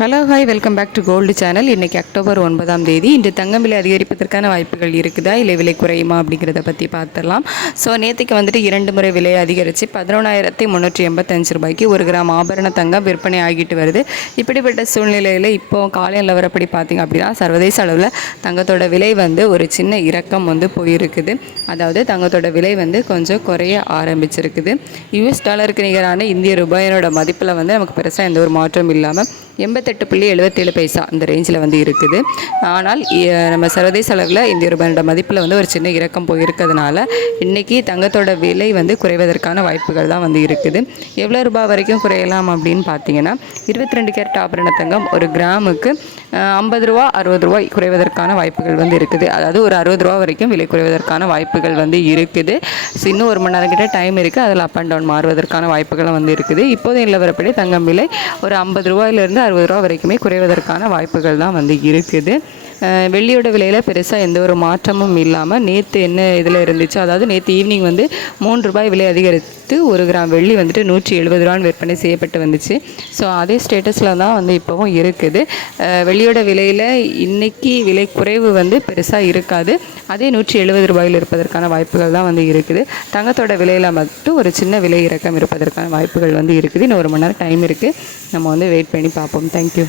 Hello hi welcome back to gold channel. இன்றைக்கி October 9ஆம் தேதி. இன்று தங்கம் விலை அதிகரிப்பதற்கான வாய்ப்புகள் இருக்குதா, இல்லை விலை குறையுமா அப்படிங்கிறத பற்றி பார்த்துடலாம். ஸோ நேற்றுக்கு வந்துட்டு 2 முறை விலை அதிகரித்து 11,385 ரூபாய்க்கு ஒரு கிராம் ஆபரண தங்கம் விற்பனை ஆகிட்டு வருது. இப்படிப்பட்ட சூழ்நிலையில் இப்போது காலை நிலவரப்படி பார்த்திங்க அப்படின்னா சர்வதேச அளவில் தங்கத்தோட விலை ஒரு சின்ன இறக்கம் போயிருக்குது. அதாவது தங்கத்தோட விலை கொஞ்சம் குறைய ஆரம்பிச்சிருக்குது. US டாலருக்கு நிகரான இந்திய ரூபாயோட மதிப்பில் நமக்கு பெருசாக எந்த ஒரு மாற்றம் இல்லாமல் 88.77 இந்த ரேஞ்சில் இருக்குது. ஆனால் நம்ம சர்வதேச அளவில் இந்திய ரூபாயோட மதிப்பில் ஒரு சின்ன இறக்கம் போயிருக்கிறதுனால இன்றைக்கி தங்கத்தோட விலை குறைவதற்கான வாய்ப்புகள் தான் இருக்குது. எவ்வளோ ரூபாய் வரைக்கும் குறையலாம் அப்படின்னு பார்த்தீங்கன்னா 22 கேரட் ஆபரண தங்கம் ஒரு கிராமுக்கு 50 ரூபா 60 ரூபாய் குறைவதற்கான வாய்ப்புகள் இருக்குது. அதாவது ஒரு 60 ரூபா வரைக்கும் விலை குறைவதற்கான வாய்ப்புகள் இருக்குது. ஸோ இன்னும் 1 மணி நேரம் கிட்ட டைம் இருக்குது. அதில் அப் அண்ட் டவுன் மாறுவதற்கான வாய்ப்புகளும் இருக்குது. இப்போது நிலவரப்படி தங்கம் விலை ஒரு 50 ரூபாயிலிருந்து 60 ரூபா வரைக்குமே குறைவதற்கான வாய்ப்புகள் தான் இருக்குது. வெள்ளியோட விலையில் பெருசாக எந்த ஒரு மாற்றமும் இல்லாமல் நேற்று என்ன இதில் இருந்துச்சு, அதாவது நேற்று ஈவினிங் 3 ரூபாய் விலை அதிகரித்து ஒரு கிராம் வெள்ளி 170 ரூபான்னு விற்பனை செய்யப்பட்டு வந்துச்சு. ஸோ அதே ஸ்டேட்டஸில் தான் இப்போவும் இருக்குது. வெள்ளியோட விலையில் இன்றைக்கி விலை குறைவு பெருசாக இருக்காது. அதே 170 ரூபாயில் இருப்பதற்கான வாய்ப்புகள் தான் இருக்குது. தங்கத்தோட விலையில் மட்டும் ஒரு சின்ன விலை இறக்கம் இருப்பதற்கான வாய்ப்புகள் இருக்குது. இன்னும் 1 மணி நேரம் டைம் இருக்குது. நம்ம வெயிட் பண்ணி பார்ப்போம். தேங்க்யூ.